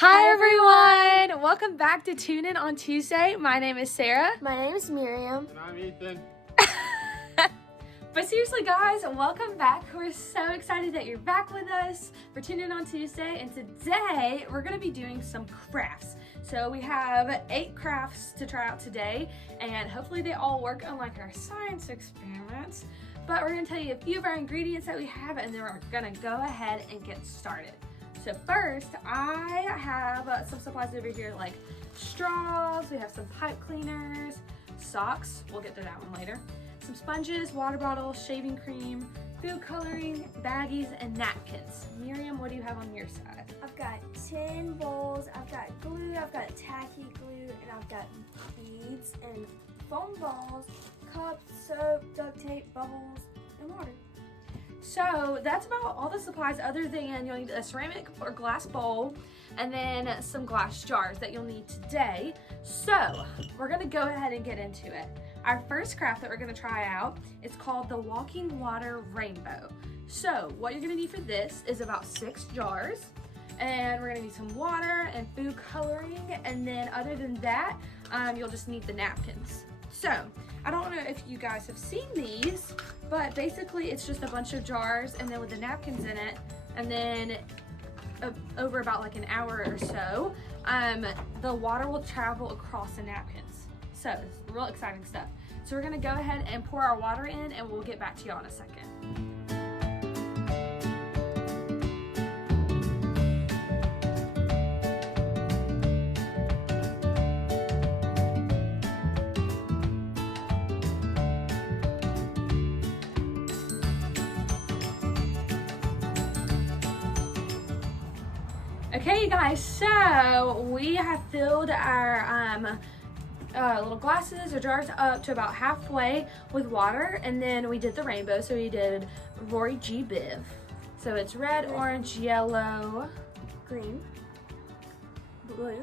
Hi everyone! Welcome back to Tune In on Tuesday. My name is Sarah. My name is Miriam. And I'm Ethan. But seriously guys, welcome back. We're so excited that you're back with us for Tune In on Tuesday. And today we're going to be doing some crafts. So we have 8 crafts to try out today, and hopefully they all work unlike our science experiments. But we're going to tell you a few of our ingredients that we have, and then we're going to go ahead and get started. So first, I have some supplies over here like straws, we have some pipe cleaners, socks, we'll get to that one later, some sponges, water bottles, shaving cream, food coloring, baggies, and napkins. Miriam, what do you have on your side? I've got 10 bowls, I've got glue, I've got tacky glue, and I've got beads and foam balls, cups, soap, duct tape, bubbles, and water. So that's about all the supplies, other than you'll need a ceramic or glass bowl and then some glass jars that you'll need today. So we're gonna go ahead and get into it. Our first craft that we're gonna try out is called the Walking Water Rainbow. So what you're gonna need for this is about 6 jars, and we're gonna need some water and food coloring, and then other than that, you'll just need the napkins. So, I don't know if you guys have seen these, but basically it's just a bunch of jars and then with the napkins in it, and then over about like an hour or so, the water will travel across the napkins. So, it's real exciting stuff. So we're gonna go ahead and pour our water in, and we'll get back to you in a second. Okay, you guys, so we have filled our little glasses or jars up to about halfway with water, and then we did the rainbow. So we did Rory G. Biv. So it's red, orange, yellow, Green, blue,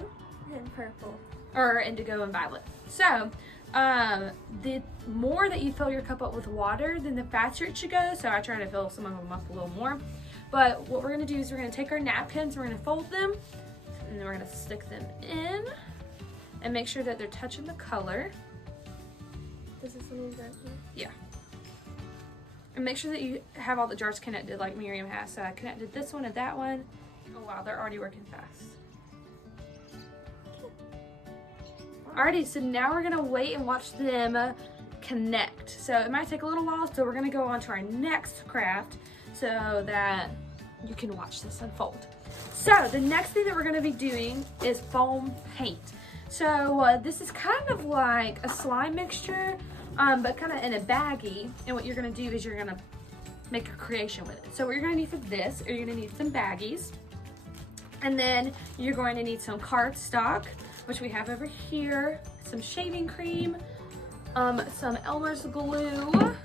and purple. or indigo and violet. So the more that you fill your cup up with water, then the faster it should go. So I try to fill some of them up a little more. But what we're gonna do is we're gonna take our napkins, we're gonna fold them, and then we're gonna stick them in and make sure that they're touching the color. Does this one need that? Yeah. And make sure that you have all the jars connected like Miriam has. So I connected this one and that one. Oh wow, they're already working fast. Alrighty, so now we're gonna wait and watch them connect. So it might take a little while, so we're gonna go on to our next craft so that you can watch this unfold. So the next thing that we're gonna be doing is foam paint. So this is kind of like a slime mixture, but kind of in a baggie. And what you're gonna do is you're gonna make a creation with it. So what you're gonna need for this, are you're gonna need some baggies, and then you're going to need some cardstock, which we have over here, some shaving cream, some Elmer's glue,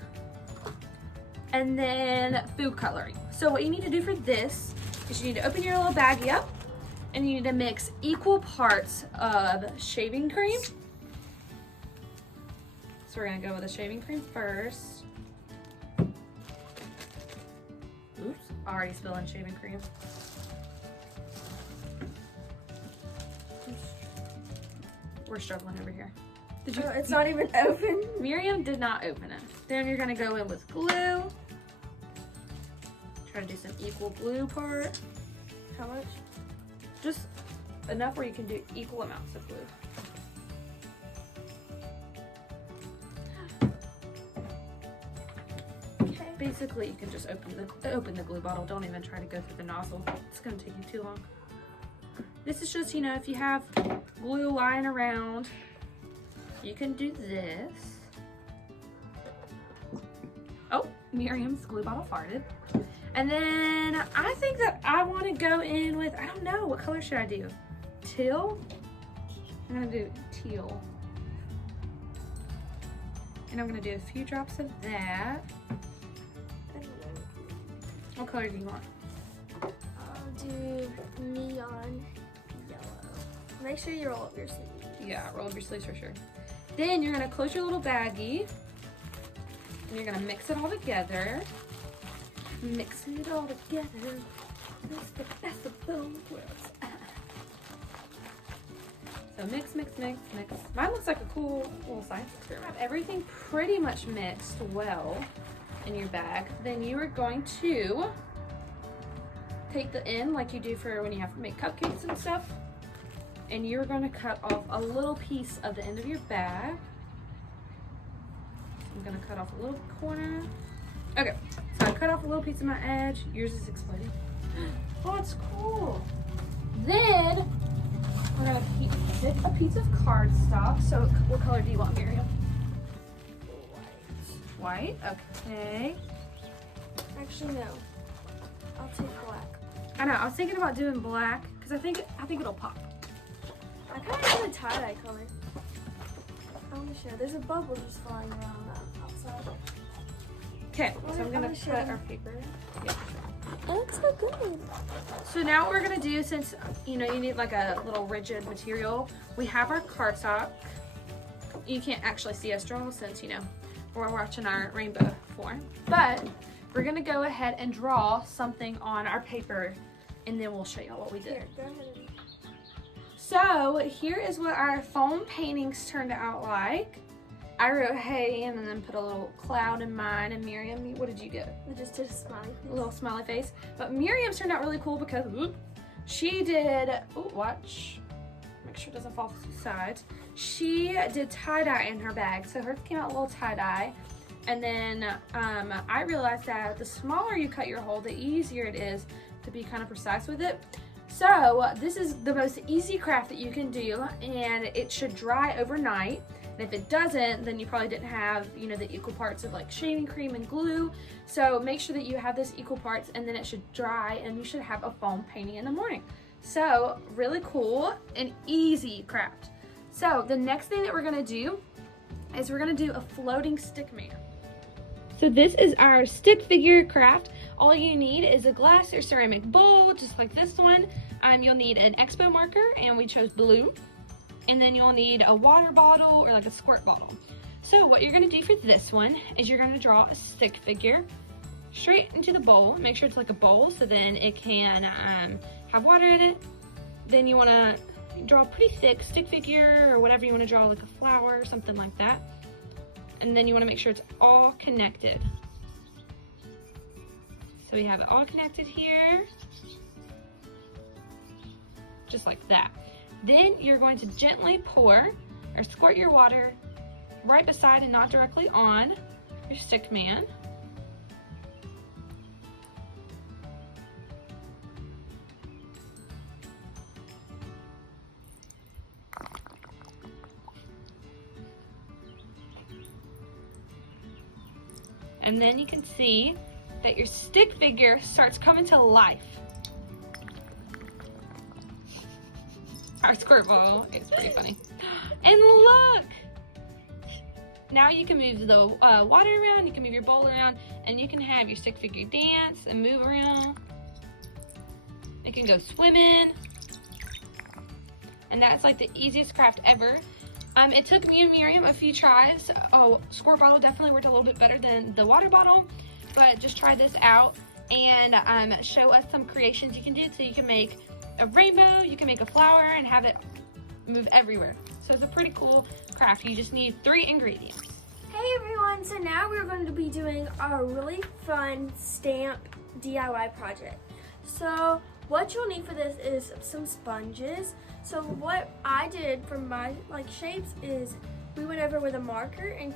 and then food coloring. So what you need to do for this is you need to open your little baggie up, and you need to mix equal parts of shaving cream. So we're gonna go with the shaving cream first. Oops, already spilling shaving cream. We're struggling over here. Did you? Oh, it's not even open. Miriam did not open it. Then you're gonna go in with glue. Try to do some equal glue part. How much? Just enough where you can do equal amounts of glue. Okay. Basically, you can just open the glue bottle. Don't even try to go through the nozzle. It's gonna take you too long. This is just, you know, if you have glue lying around, you can do this. Oh, Miriam's glue bottle farted. And then I think that I want to go in with, I don't know, what color should I do? Teal? I'm gonna do teal. And I'm gonna do a few drops of that. What color do you want? I'll do neon yellow. Make sure you roll up your sleeves. Yeah, roll up your sleeves for sure. Then you're gonna close your little baggie, and you're gonna mix it all together. Mix it all together. That's the best of both worlds. So mix, mix, mix, mix. Mine looks like a cool little science experiment. Have everything pretty much mixed well in your bag. Then you are going to take the end like you do for when you have to make cupcakes and stuff. And you're going to cut off a little piece of the end of your bag. I'm going to cut off a little corner. Okay, so I cut off a little piece of my edge. Yours is exploding. Oh, it's cool. Then we're going to dip a piece of cardstock. So what color do you want, Miriam? White. White? Okay. Actually, no. I'll take black. I know, I was thinking about doing black because I think it'll pop. I kind of want a tie-dye color. I want to show. There's a bubble just flying around outside. Okay, so I'm gonna cut our paper. Yeah. That looks so good. So now what we're gonna do, since you need like a little rigid material, we have our cardstock. You can't actually see us draw since we're watching our rainbow form, but we're gonna go ahead and draw something on our paper, and then we'll show y'all what we did. Here, go ahead. So here is what our foam paintings turned out like. I wrote hey and then put a little cloud in mine, and Miriam, what did you get? I just did a smiley face. A little smiley face. But Miriam's turned out really cool because she did, watch, make sure it doesn't fall to the sides. She did tie-dye in her bag, so hers came out a little tie-dye. And then I realized that the smaller you cut your hole, the easier it is to be kind of precise with it. So this is the most easy craft that you can do, and it should dry overnight. And if it doesn't, then you probably didn't have, the equal parts of like shaving cream and glue. So make sure that you have this equal parts, and then it should dry, and you should have a foam painting in the morning. So really cool and easy craft. So the next thing that we're gonna do is we're gonna do a floating stick man. So this is our stick figure craft. All you need is a glass or ceramic bowl, just like this one. You'll need an expo marker, and we chose blue. And then you'll need a water bottle or like a squirt bottle. So what you're gonna do for this one is you're gonna draw a stick figure straight into the bowl. Make sure it's like a bowl so then it can have water in it. Then you wanna draw a pretty thick stick figure or whatever you wanna draw, like a flower or something like that. And then you wanna make sure it's all connected. So we have it all connected here, just like that. Then you're going to gently pour or squirt your water right beside and not directly on your stick man. And then you can see that your stick figure starts coming to life. Our squirt ball is pretty funny. And look! Now you can move the water around, you can move your bowl around, and you can have your stick figure dance and move around. It can go swimming. And that's like the easiest craft ever. It took me and Miriam a few tries. Squirt bottle definitely worked a little bit better than the water bottle, but just try this out and show us some creations you can do. So you can make a rainbow, you can make a flower, and have it move everywhere. So it's a pretty cool craft. You just need 3 ingredients. Hey everyone, so now we're going to be doing a really fun stamp DIY project. So what you'll need for this is some sponges. So what I did for my shapes is we went over with a marker and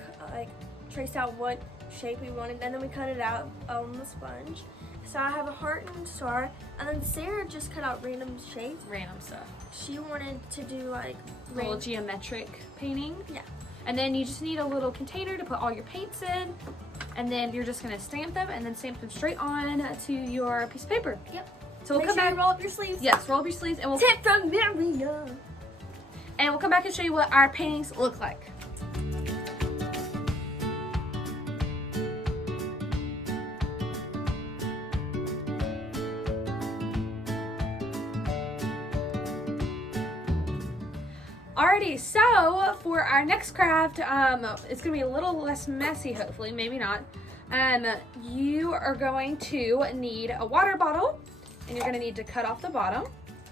traced out what shape we wanted, and then we cut it out on the sponge. So I have a heart and star, and then Sarah just cut out random shapes. Random stuff. She wanted to do a little geometric painting. Yeah. And then you just need a little container to put all your paints in, and then you're just gonna stamp them and then stamp them straight on to your piece of paper. Yep. So we'll Make come sure back. you roll up your sleeves. Yes, roll up your sleeves, and Tip from Miriam. we'll come back and show you what our paintings look like. Alrighty, so for our next craft, it's gonna be a little less messy, hopefully, maybe not. You are going to need a water bottle, and you're gonna need to cut off the bottom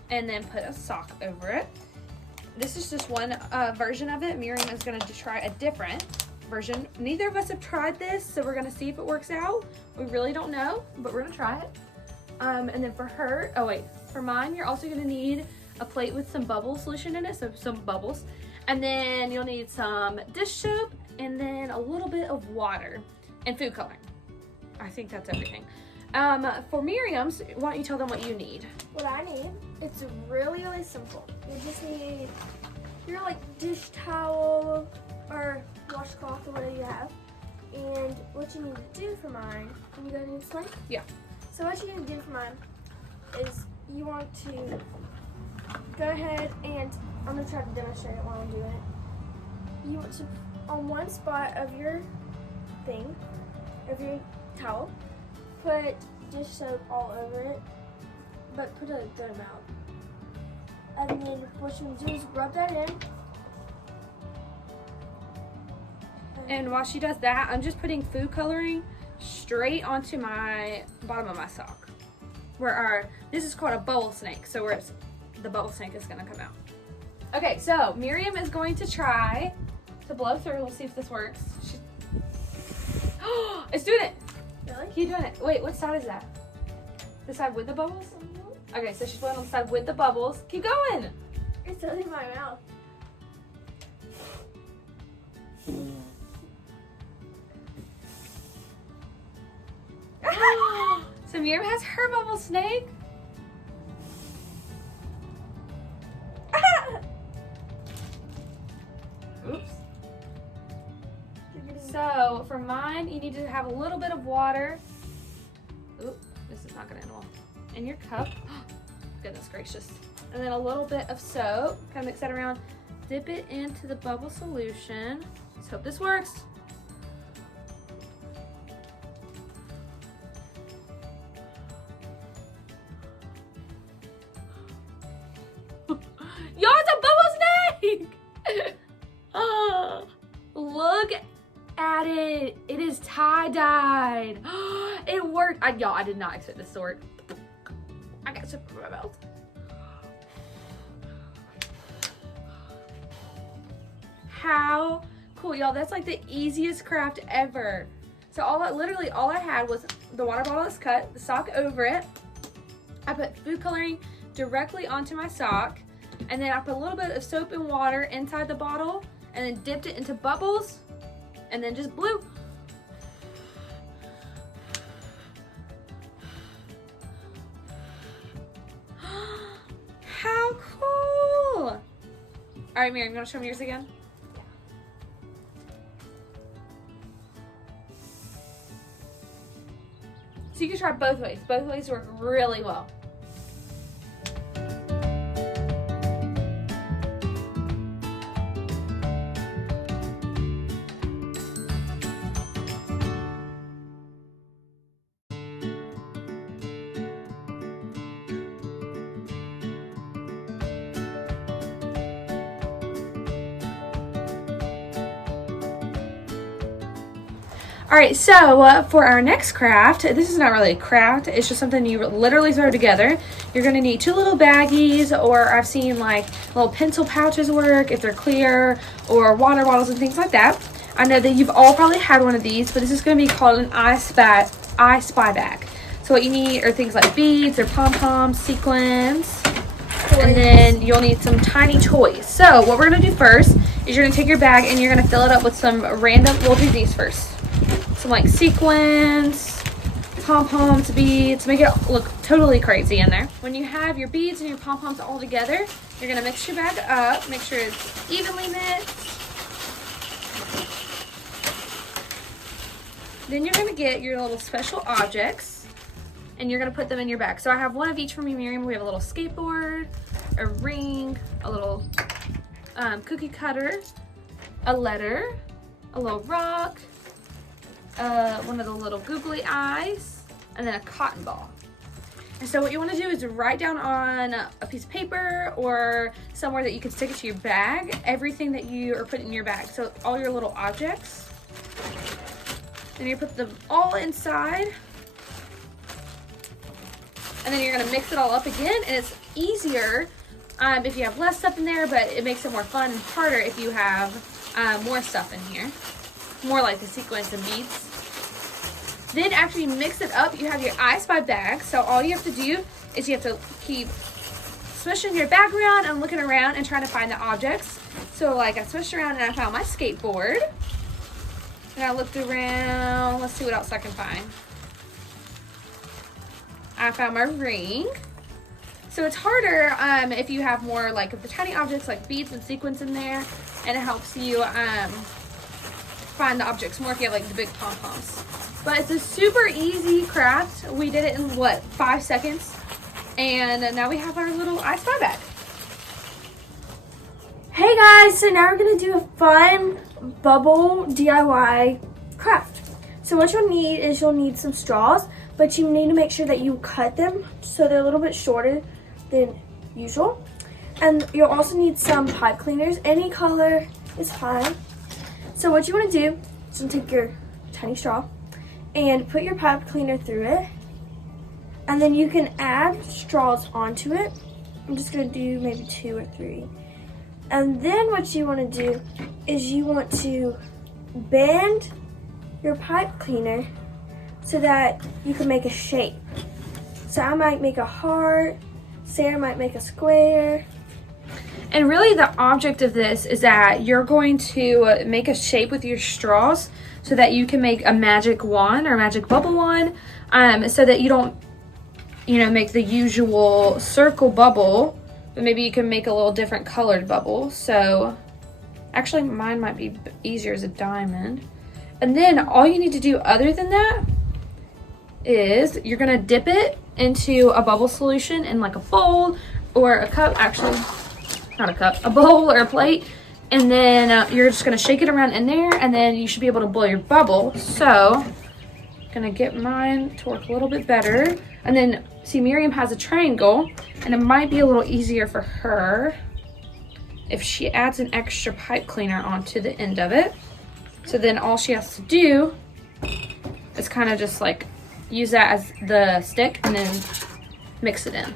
and then put a sock over it. this is just one version of it. Miriam is going to try a different version. Neither of us have tried this, so we're going to see if it works out. We really don't know, but we're going to try it. And then for her, for mine, you're also going to need a plate with some bubble solution in it, so some bubbles. And then you'll need some dish soap and then a little bit of water and food coloring. I think that's everything. For Miriam's, why don't you tell them what you need? What I need, it's really, really simple. You just need your dish towel or washcloth or whatever you have. And what you need to do for mine, can you go ahead and explain? Yeah. So what you need to do for mine is you want to go ahead and, I'm going to try to demonstrate it while I'm doing it. You want to, on one spot of your thing, of your towel, put dish soap all over it, but put a good amount. And then what you want to do is rub that in. And while she does that, I'm just putting food coloring straight onto my bottom of my sock. This is called a bubble snake, so where the bubble snake is gonna come out. Okay, so Miriam is going to try to blow through. We'll see if this works. It's doing it. Really? Keep doing it. Wait, what side is that? The side with the bubbles? Okay, so she's blowing on the side with the bubbles. Keep going. It's still in my mouth. So Miriam has her bubble snake. Oops. So for mine, you need to have a little bit of water. Oop, this is not gonna end well. In your cup. Goodness gracious. And then a little bit of soap. Kind of mix that around. Dip it into the bubble solution. Let's hope this works. Y'all, it's a bubble snake! Oh, look at it. It is tie-dyed. It worked. Y'all, I did not expect this to work. I got soap in my mouth. How cool, y'all. That's like the easiest craft ever. So all I had was the water bottle that's cut, the sock over it. I put food coloring directly onto my sock, and then I put a little bit of soap and water inside the bottle, and then dipped it into bubbles, and then just blew. How cool! All right, Miriam, you want to show me yours again? So you can try both ways. Both ways work really well. All right, so for our next craft, this is not really a craft, it's just something you literally throw together. You're gonna need 2 little baggies, or I've seen like little pencil pouches work if they're clear, or water bottles and things like that. I know that you've all probably had one of these, but this is gonna be called an I Spy bag. So what you need are things like beads or pom-poms, sequins, and then you'll need some tiny toys. So what we're gonna do first is you're gonna take your bag and you're gonna fill it up with some random, we'll do these first. Some like sequins, pom-poms, beads, make it look totally crazy in there. When you have your beads and your pom-poms all together, you're gonna mix your bag up, make sure it's evenly mixed. Then you're gonna get your little special objects and you're gonna put them in your bag. So I have one of each from you, Miriam. We have a little skateboard, a ring, a little cookie cutter, a letter, a little rock, one of the little googly eyes, and then a cotton ball. And so what you want to do is write down on a piece of paper or somewhere that you can stick it to your bag everything that you are putting in your bag. So all your little objects. And you put them all inside. And then you're going to mix it all up again, and it's easier if you have less stuff in there, but it makes it more fun and harder if you have more stuff in here. More like the sequins and beads. Then after you mix it up, you have your I Spy bag. So all you have to do is you have to keep swishing your bag around and looking around and trying to find the objects. So like I swished around and I found my skateboard. And I looked around. Let's see what else I can find. I found my ring. So it's harder if you have more like the tiny objects like beads and sequins in there, and it helps you find the objects more if you have like the big pom-poms. But it's a super easy craft. We did it in what, 5 seconds, and now we have our little I Spy bag. Hey guys, so now we're gonna do a fun bubble DIY craft. So what you'll need is you'll need some straws, but you need to make sure that you cut them so they're a little bit shorter than usual. And you'll also need some pipe cleaners. Any color is fine. So what you want to do is you take your tiny straw and put your pipe cleaner through it. And then you can add straws onto it. I'm just going to do maybe 2 or 3. And then what you want to do is you want to bend your pipe cleaner so that you can make a shape. So I might make a heart, Sarah might make a square. And really the object of this is that you're going to make a shape with your straws so that you can make a magic wand or a magic bubble wand, so that you don't, make the usual circle bubble, but maybe you can make a little different colored bubble. So actually mine might be easier as a diamond. And then all you need to do other than that is you're gonna dip it into a bubble solution in like a bowl or a cup, actually not a cup, a bowl or a plate, and then you're just gonna shake it around in there, and then you should be able to blow your bubble. So gonna get mine to work a little bit better. And then see, Miriam has a triangle, and it might be a little easier for her if she adds an extra pipe cleaner onto the end of it. So then all she has to do is kind of just like use that as the stick and then mix it in.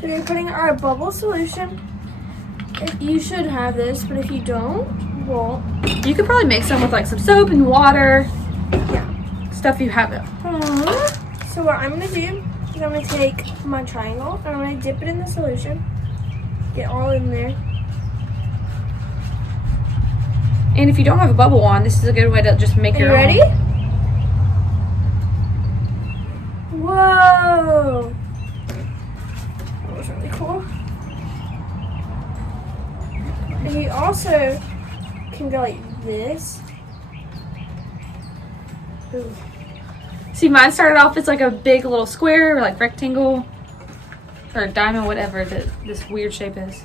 So you're putting our bubble solution. You should have this, but if you don't, well, you could probably make some with like some soap and water. Yeah. Stuff you have at home. So what I'm gonna do is I'm gonna take my triangle and I'm gonna dip it in the solution. Get all in there. And if you don't have a bubble wand, this is a good way to just make your own. Ready? Whoa! That was really cool. And you also can go like this. Ooh. See, mine started off as like a big little square or like rectangle or diamond, whatever this weird shape is.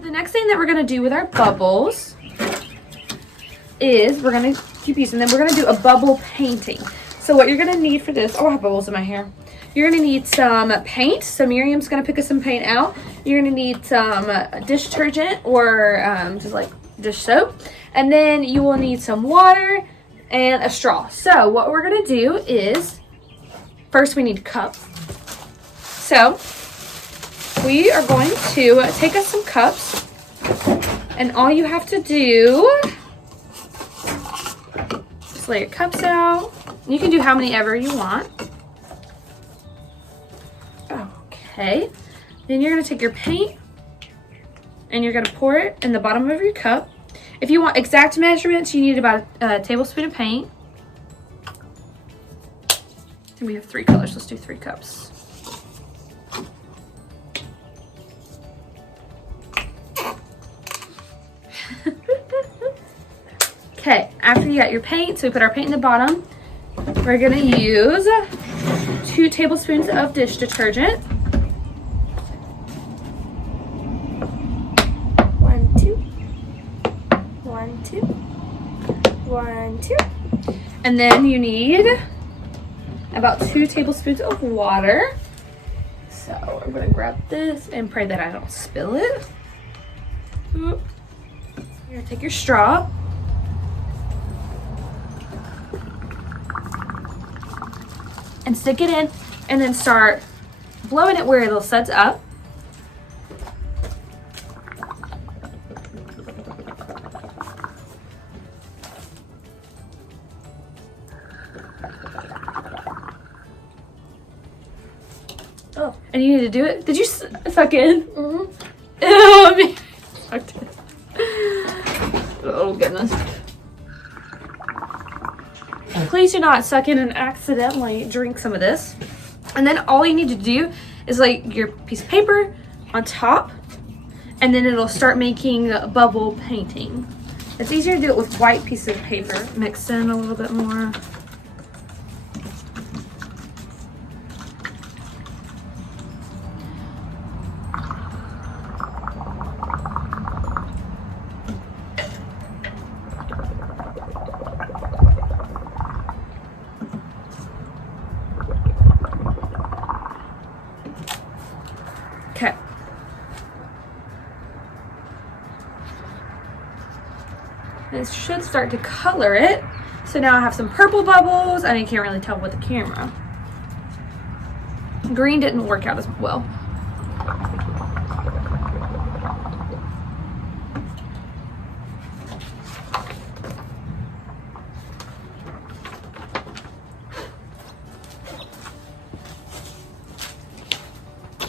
The next thing that we're gonna do with our bubbles is we're gonna keep using them. We're gonna do a bubble painting. So what you're gonna need for this, oh, I have bubbles in my hair. You're gonna need some paint. So Miriam's gonna pick us some paint out. You're gonna need some dish detergent or just like dish soap. And then you will need some water and a straw. So what we're gonna do is, first we need a cup. So we are going to take us some cups, and all you have to do is lay your cups out. You can do how many ever you want. Okay, then you're gonna take your paint and you're gonna pour it in the bottom of your cup. If you want exact measurements, you need about a tablespoon of paint. And we have 3 colors, let's do 3 cups. Okay, after you got your paint, so we put our paint in the bottom, we're gonna use 2 tablespoons of dish detergent. 1, 2. 1, 2. 1, 2. And then you need about 2 tablespoons of water. So I'm gonna grab this and pray that I don't spill it. You're gonna take your straw and stick it in and then start blowing it where it'll set up. Oh. And you need to do it. Did you suck in? Mm-hmm. Ew, I mean, sucked in. Oh goodness. Please do not suck in and accidentally drink some of this. And then all you need to do is lay your piece of paper on top, and then it'll start making bubble painting. It's easier to do it with white piece of paper mixed in a little bit more. Okay. This should start to color it. So now I have some purple bubbles, and I can't really tell with the camera. Green didn't work out as well.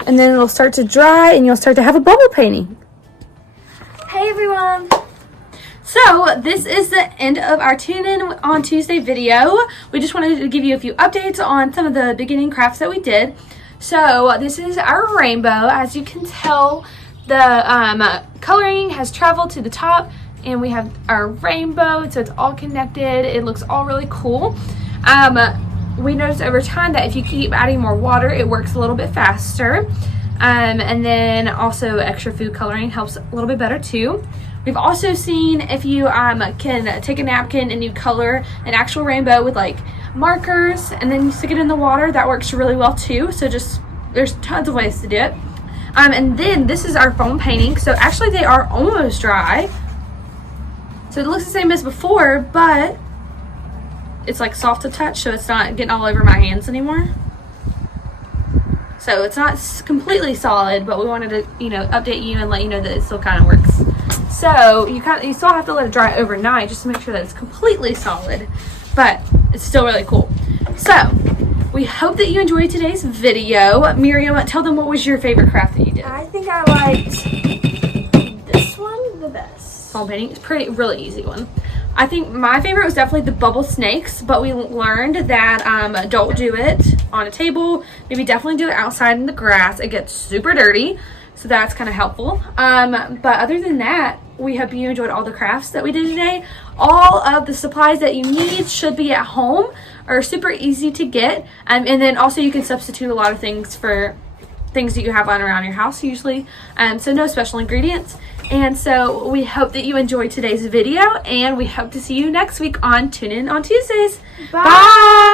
And then it'll start to dry and you'll start to have a bubble painting. Hey everyone! So this is the end of our Tune In on Tuesday video. We just wanted to give you a few updates on some of the beginning crafts that we did. So this is our rainbow. As you can tell, the coloring has traveled to the top and we have our rainbow, so it's all connected. It looks all really cool. We noticed over time that if you keep adding more water, it works a little bit faster. And then also extra food coloring helps a little bit better too. We've also seen if you can take a napkin and you color an actual rainbow with like markers and then you stick it in the water, that works really well too. So just, there's tons of ways to do it. And then this is our foam painting. So actually they are almost dry. So it looks the same as before, but it's like soft to touch, so it's not getting all over my hands anymore. So it's not completely solid, but we wanted to, update you and let you know that it still kind of works. So you still have to let it dry overnight just to make sure that it's completely solid, but it's still really cool. So we hope that you enjoyed today's video. Miriam, tell them what was your favorite craft that you did. I think I liked this one the best. Foam painting. It's really easy one. I think my favorite was definitely the bubble snakes, but we learned that don't do it on a table. Maybe definitely do it outside in the grass. It gets super dirty, so that's kind of helpful. But other than that, we hope you enjoyed all the crafts that we did today. All of the supplies that you need should be at home, are super easy to get. And then also you can substitute a lot of things for things that you have on around your house usually. So no special ingredients. And so we hope that you enjoyed today's video, and we hope to see you next week on Tune In on Tuesdays. Bye. Bye.